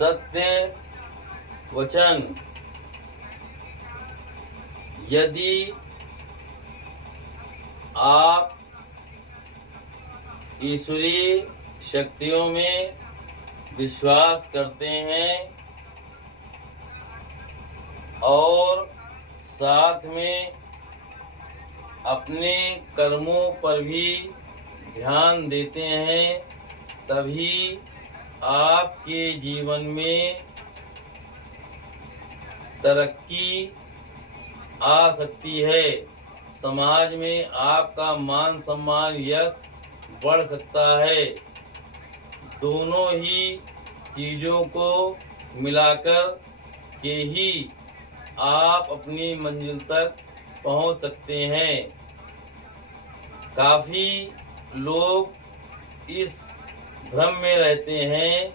सत्य वचन। यदि आप ईश्वरीय शक्तियों में विश्वास करते हैं और साथ में अपने कर्मों पर भी ध्यान देते हैं, तभी आपके जीवन में तरक्की आ सकती है। समाज में आपका मान सम्मान यश बढ़ सकता है। दोनों ही चीज़ों को मिलाकर के ही आप अपनी मंजिल तक पहुंच सकते हैं। काफ़ी लोग इस भ्रम में रहते हैं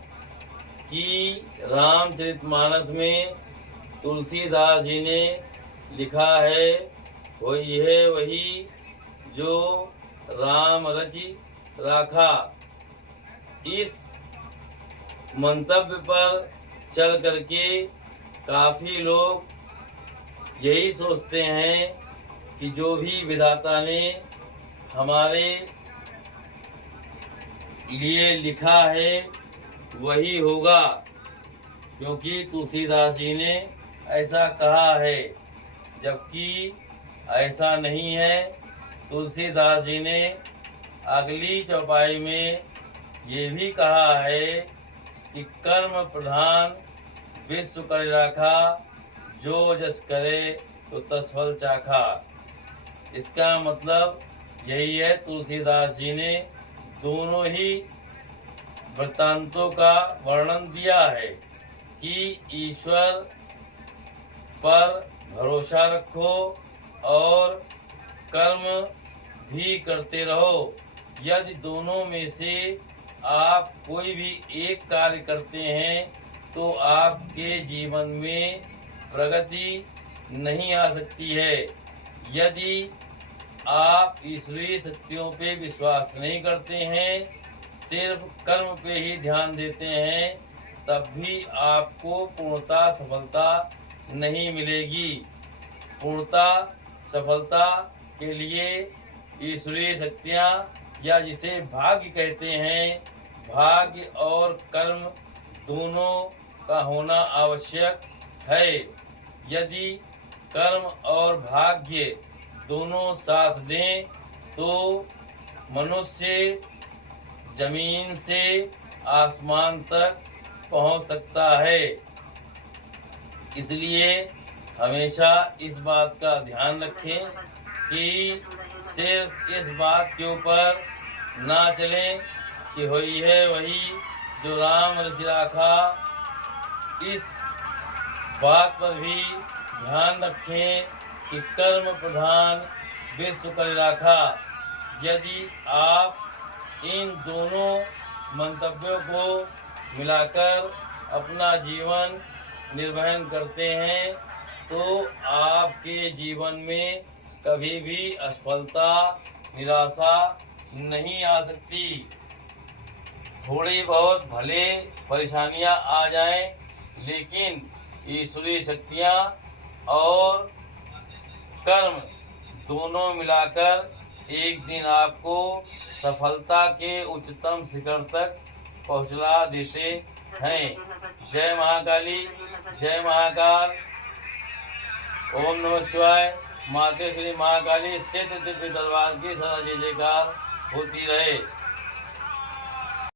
कि रामचरितमानस में तुलसीदास जी ने लिखा है, वही है वही जो राम रचि राखा। इस मंतव्य पर चल करके काफ़ी लोग यही सोचते हैं कि जो भी विधाता ने हमारे लिए लिखा है वही होगा, क्योंकि तुलसीदास जी ने ऐसा कहा है, जबकि ऐसा नहीं है। तुलसीदास जी ने अगली चौपाई में ये भी कहा है कि कर्म प्रधान विश्व कर राखा, जो जस करे तो तस फल चाखा। इसका मतलब यही है, तुलसीदास जी ने दोनों ही वृत्तांतों का वर्णन दिया है कि ईश्वर पर भरोसा रखो और कर्म भी करते रहो। यदि दोनों में से आप कोई भी एक कार्य करते हैं तो आपके जीवन में प्रगति नहीं आ सकती है। यदि आप ईश्वरीय शक्तियों पे विश्वास नहीं करते हैं, सिर्फ कर्म पे ही ध्यान देते हैं, तब भी आपको पूर्णता सफलता नहीं मिलेगी। पूर्णता सफलता के लिए ईश्वरीय शक्तियाँ, या जिसे भाग्य कहते हैं, भाग्य और कर्म दोनों का होना आवश्यक है। यदि कर्म और भाग्य दोनों साथ दें तो मनुष्य जमीन से आसमान तक पहुंच सकता है। इसलिए हमेशा इस बात का ध्यान रखें कि सिर्फ इस बात के ऊपर ना चलें कि वही है वही जो राम रचि राखा। इस बात पर भी ध्यान रखें कि कर्म प्रधान विश्व कर राखा। यदि आप इन दोनों मंतव्यों को मिलाकर अपना जीवन निर्वहन करते हैं तो आपके जीवन में कभी भी असफलता निराशा नहीं आ सकती। थोड़ी बहुत भले परेशानियां आ जाएं, लेकिन ईश्वरीय शक्तियां और कर्म दोनों मिलाकर एक दिन आपको सफलता के उच्चतम शिखर तक पहुंचा देते हैं। जय महाकाली, जय महाकाल। ओम नमः शिवाय। माते श्री महाकाली सिद्ध दिव्य दरबार की सदा जय जयकार होती रहे।